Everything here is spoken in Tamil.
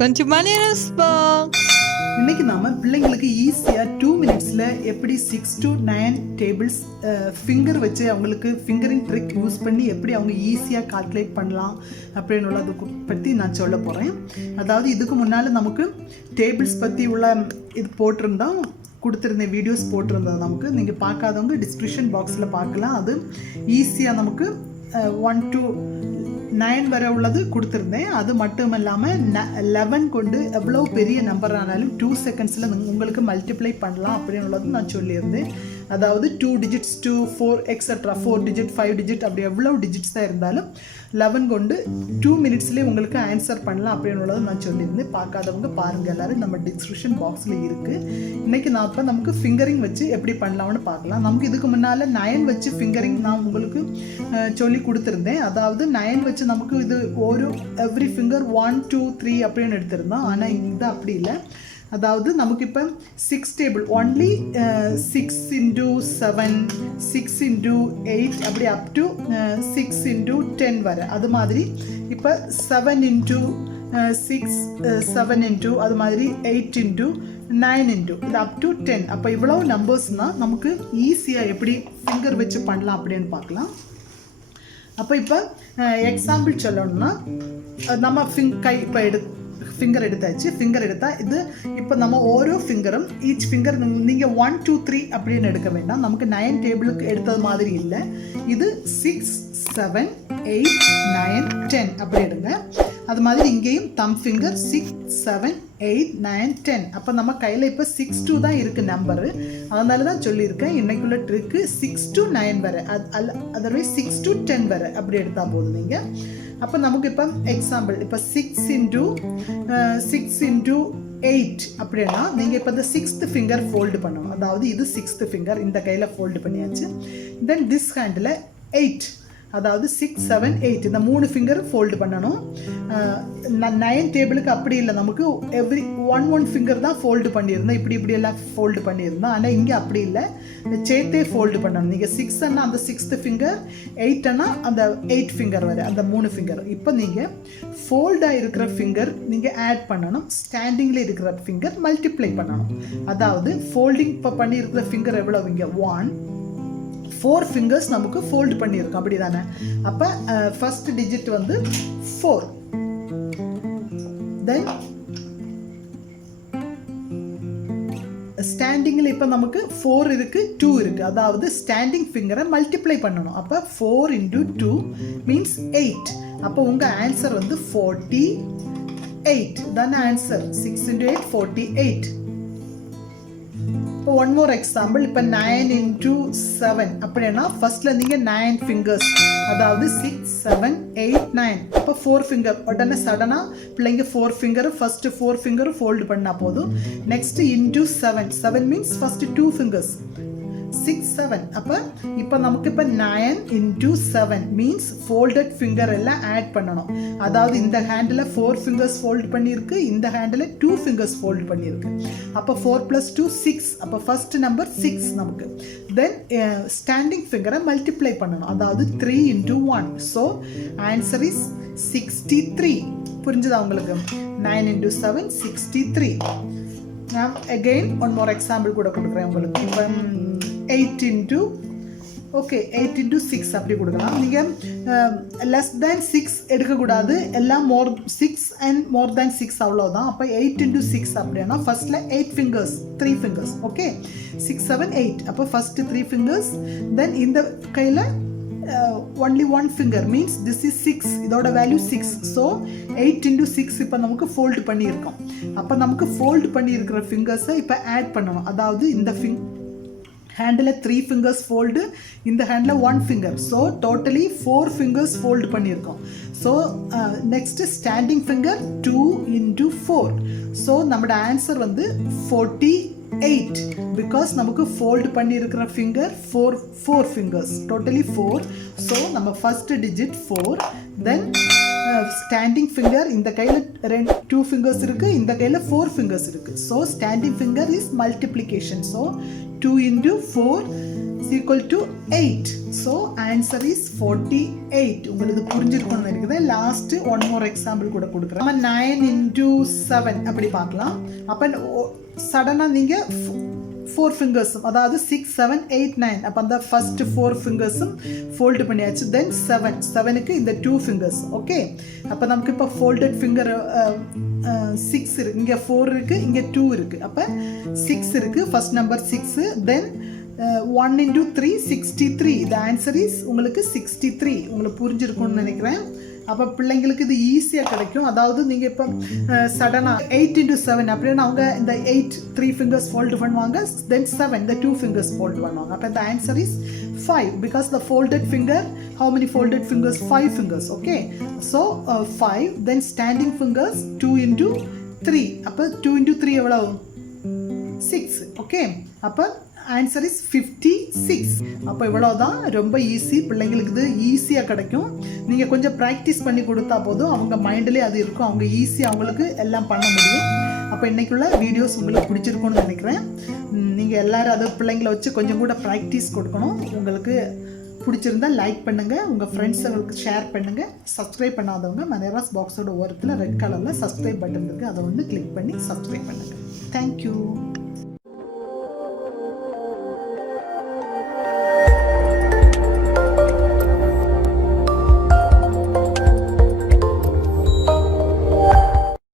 Welcome to Manera's box. இன்னைக்கு நாம பிள்ளைங்களுக்கு ஈஸியா 2 மினிட்ஸ்ல எப்படி 6 to 9 டேபிள்ஸ் ஃபிங்கர் வச்சு அவங்களுக்கு ஃபிங்கரிங் ட்ரிக் யூஸ் பண்ணி எப்படி அவங்க ஈஸியா கால்குலேட் பண்ணலாம் அப்படின்றத பற்றி நான் சொல்ல போறேன். அதாவது இதுக்கு முன்னால நமக்கு டேபிள்ஸ் பத்தி உள்ள இது போட்டிருந்தோம், கொடுத்துருந்தேன், வீடியோஸ் போட்டிருந்தோம். நமக்கு நீங்கள் பார்க்காதவங்க டிஸ்கிரிப்ஷன் பாக்ஸில் பார்க்கலாம். அது ஈஸியாக நமக்கு 1 to 9 வரை உள்ளது கொடுத்துருந்தேன். அது மட்டும் இல்லாமல் 11 கொண்டு எவ்வளோ பெரிய நம்பர் ஆனாலும் 2 செகண்ட்ஸில் உங்களுக்கு மல்டிப்ளை பண்ணலாம் அப்படின்னு உள்ளது நான் சொல்லியிருந்தேன். அதாவது 2 digits to 4 extra 4 digit 5 digit அப்படி எவ்வளோ டிஜிட்ஸ் தான் இருந்தாலும் 11 கொண்டு 2 மினிட்ஸ்லேயே உங்களுக்கு ஆன்சர் பண்ணலாம் அப்படின்னு உள்ளது நான் சொல்லியிருந்தேன். பார்க்காதவங்க பாருங்கள், எல்லோரும் நம்ம டிஸ்கிரிப்ஷன் பாக்ஸில் இருக்குது. இன்றைக்கி நான் இப்போ நமக்கு ஃபிங்கரிங் வச்சு எப்படி பண்ணலாம்னு பார்க்கலாம். நமக்கு இதுக்கு முன்னால் 9 வச்சு ஃபிங்கரிங் நான் உங்களுக்கு சொல்லி கொடுத்துருந்தேன். அதாவது 9 வச்சு நமக்கு இது ஒரு எவ்ரி ஃபிங்கர் 1 2 3 அப்படின்னு எடுத்திருந்தோம். ஆனால் இது அப்படி இல்லை. அதாவது நமக்கு இப்போ 6 டேபிள் ஒன்லி 6 into 7 6 into 8 அப்படி அப் டு 6 into 10 வரை. அது மாதிரி இப்போ 7 into 6 7 into அது மாதிரி 8 into 9 into இது அப் டு 10. அப்போ இவ்வளோ நம்பர்ஸ்னால் நமக்கு ஈஸியாக எப்படி ஃபிங்கர் வச்சு பண்ணலாம் அப்படின்னு பார்க்கலாம். அப்போ இப்போ எக்ஸாம்பிள் சொல்லணும்னா நம்ம கை இப்போ ஃபிங்கர் எடுத்தாச்சு. ஃபிங்கர் எடுத்தால் இது இப்போ நம்ம ஓரோ ஃபிங்கரும் ஈச் ஃபிங்கர் நீங்கள் 1 2 3 அப்படின்னு எடுக்க வேண்டாம். நமக்கு 9 டேபிளுக்கு எடுத்தது மாதிரி இல்லை. இது 6 7 8 9 10 அப்படி எடுங்க. அது மாதிரி இங்கேயும் தம் ஃபிங்கர் 6 7 8 9 10. அப்போ நம்ம கையில் இப்போ 6 2 தான் இருக்குது நம்பரு. அதனால தான் சொல்லியிருக்கேன் இன்னைக்குள்ள ட்ரிக்கு 6 to 9 வரை, அதர்வைஸ் 6 to 10 வரை அப்படி எடுத்தால் போதும் நீங்கள். அப்போ நமக்கு இப்போ எக்ஸாம்பிள் இப்போ 6 into 8 அப்படின்னா நீங்கள் இப்போ இந்த 6th ஃபிங்கர் ஃபோல்டு பண்ணணும். அதாவது இது 6th ஃபிங்கர் இந்த கையில் ஃபோல்டு பண்ணியாச்சு. தென் திஸ் ஹேண்டில் 8, அதாவது 6 7 8 இந்த 3 ஃபிங்கர் ஃபோல்டு பண்ணணும். 9 டேபிளுக்கு அப்படி இல்லை, நமக்கு எவ்ரி 1 ஃபிங்கர் தான் ஃபோல்டு பண்ணியிருந்தோம். இப்படியெல்லாம் ஃபோல்டு பண்ணியிருந்தோம். ஆனால் இங்கே அப்படி இல்லை, சேர்த்தே ஃபோல்டு பண்ணணும். நீங்கள் 6 அந்த 6th ஃபிங்கர், 8 அந்த 8 ஃபிங்கர் வரை, அந்த 3 ஃபிங்கர். இப்போ நீங்கள் ஃபோல்டாக இருக்கிற ஃபிங்கர் நீங்கள் ஆட் பண்ணணும், ஸ்டாண்டிங்கில் இருக்கிற ஃபிங்கர் மல்டிப்ளை பண்ணணும். அதாவது ஃபோல்டிங் இப்போ பண்ணியிருக்கிற ஃபிங்கர் எவ்வளோ, இங்கே 1 4 ஃபிங்கர்ஸ் நமக்கு ஃபோல்டு பண்ணியிருக்கோம், அப்படி தானே. அப்போ ஃபர்ஸ்ட் டிஜிட் வந்து 4, தென் ஸ்டாண்டிங்கில் இப்போ நமக்கு 4 இருக்குது 2 இருக்குது. அதாவது ஸ்டாண்டிங் ஃபிங்கரை மல்டிப்ளை பண்ணணும். அப்போ 4 into 2 மீன்ஸ் 8. அப்போ உங்கள் ஆன்சர் வந்து 48 தானே ஆன்சர். 6 into 8 48. இப்போ ஒன் மோர் எக்ஸாம்பிள் இப்போ 9 into 7 அப்படின்னா ஃபர்ஸ்ட்ல நீங்கள் 9 ஃபிங்கர்ஸ், அதாவது 6 7 8 9. இப்போ 4 ஃபிங்கர் உடனே சடனாக பிள்ளைங்க 4 ஃபிங்கர் ஃபர்ஸ்ட் 4 ஃபிங்கர் ஃபோல்டு பண்ணால் போதும். Next into 7 means first 2 fingers 6 7. அப்போ இப்போ நமக்கு இப்போ 9 into 7 மீன்ஸ் ஃபோல்டட் ஃபிங்கர் எல்லாம் ஆட் பண்ணணும். அதாவது இந்த ஹேண்டில் 4 ஃபிங்கர்ஸ் ஃபோல்டு பண்ணியிருக்கு, இந்த ஹேண்டில் 2 ஃபிங்கர்ஸ் ஃபோல்டு பண்ணியிருக்கு. அப்போ 4 + 2 6. அப்போ ஃபர்ஸ்ட் நம்பர் 6 நமக்கு. தென் ஸ்டாண்டிங் ஃபிங்கரை மல்டிப்ளை பண்ணணும். அதாவது 3 into 1. So answer is 63. புரிஞ்சுதா உங்களுக்கு? 9 into 7 63. நான் அகெயின் ஒன் மோர் எக்ஸாம்பிள் கூட கொடுக்குறேன் உங்களுக்கு. இப்போ 8 into 6 அப்படி கொடுக்கலாம். நீங்கள் லெஸ் தேன் 6 எடுக்கக்கூடாது, எல்லாம் 6 and more than 6 அவ்வளோதான். அப்போ 8 into 6 அப்படின்னா ஃபர்ஸ்ட்டில் 8 ஃபிங்கர்ஸ் 3 ஃபிங்கர்ஸ். ஓகே, 6 7 8. அப்போ ஃபர்ஸ்ட் 3 ஃபிங்கர்ஸ், தென் இந்த கையில் only 1 finger means this is 6. இதோட வேல்யூ 6. ஸோ 8 into 6 இப்போ நமக்கு ஃபோல்டு பண்ணியிருக்கோம். அப்போ நமக்கு ஃபோல்டு பண்ணியிருக்கிற ஃபிங்கர்ஸை இப்போ ஆட் பண்ணணும். அதாவது இந்த ஹேண்டில் 3 ஃபிங்கர்ஸ் ஃபோல்டு, இந்த handle 1 finger. So totally 4 fingers fold பண்ணியிருக்கோம். So next standing finger 2 into 4. So நம்மளோட ஆன்சர் வந்து 48 பிகாஸ் நமக்கு ஃபோல்டு பண்ணியிருக்கிற ஃபிங்கர் 4 ஃபிங்கர்ஸ், டோட்டலி 4. ஸோ நம்ம first digit 4, then standing finger இந்த கையில் 2 ஃபிங்கர்ஸ் இருக்குது, இந்த கையில் 4 ஃபிங்கர்ஸ் இருக்குது. So standing finger is multiplication. So 2 into 4 is equal to 8. So answer is 48. உங்களுக்கு புரிஞ்சிருக்கும்னு நினைக்கிறேன். லாஸ்ட் ஒன் மோர் எக்ஸாம்பிள் கூட கொடுக்குறேன். நம்ம 9 into 7 அப்படி பார்க்கலாம். அப்போ சடனாக நீங்கள் 4 ஃபிங்கர்ஸும், அதாவது 6 7 8 9, அப்போ அந்த ஃபர்ஸ்ட் 4 ஃபிங்கர்ஸும் ஃபோல்டு பண்ணியாச்சு. தென் 7க்கு இந்த 2 ஃபிங்கர்ஸ். ஓகே, அப்போ நமக்கு இப்போ ஃபோல்டட் ஃபிங்கர் 6 இருக்குது, இங்கே 4 இருக்குது, இங்கே 2 இருக்குது. அப்போ 6 இருக்குது, first number 6. Then 1 into 3 63. the answer is உங்களுக்கு 63. உங்களுக்கு புரிஞ்சிருக்கும்னு நினைக்கிறேன். அப்போ பிள்ளைங்களுக்கு இது ஈஸியாக கிடைக்கும். அதாவது நீங்கள் இப்போ சடனாக 8 into 7 அப்படின்னு அவங்க இந்த 8 3 ஃபிங்கர்ஸ் ஃபோல்டு பண்ணுவாங்க. தென் 7 இந்த 2 ஃபிங்கர்ஸ் ஃபோல்டு பண்ணுவாங்க. அப்போ the answer is 5 because the folded finger, how many folded fingers? 5 fingers. Okay, so 5. then standing fingers 2 into 3. அப்போ 2 into 3 எவ்வளோ? 6. ஓகே, அப்போ ஆன்சர் இஸ் 56. அப்போ இவ்வளோதான், ரொம்ப ஈஸி. பிள்ளைங்களுக்கு இது ஈஸியாக கிடைக்கும். நீங்கள் கொஞ்சம் ப்ராக்டிஸ் பண்ணி கொடுத்தா போதும், அவங்க மைண்ட்லேயே அது இருக்கும், அவங்க ஈஸியாக அவங்களுக்கு எல்லாம் பண்ண முடியும். அப்போ இன்றைக்குள்ள வீடியோஸ் உங்களுக்கு பிடிச்சிருக்கும்னு நினைக்கிறேன். நீங்கள் எல்லோரும் அது பிள்ளைங்களை வச்சு கொஞ்சம் கூட ப்ராக்டிஸ் கொடுக்கணும். உங்களுக்கு பிடிச்சிருந்தால் லைக் பண்ணுங்கள், உங்கள் ஃப்ரெண்ட்ஸுங்களுக்கு ஷேர் பண்ணுங்கள். சப்ஸ்கிரைப் பண்ணாதவங்க மனேராஸ் பாக்ஸோட ஓரத்தில் ரெட் கலரில் சப்ஸ்கிரைப் பட்டன் இருக்குது, அதை வந்து கிளிக் பண்ணி சப்ஸ்கிரைப் பண்ணுங்கள். தேங்க்யூ.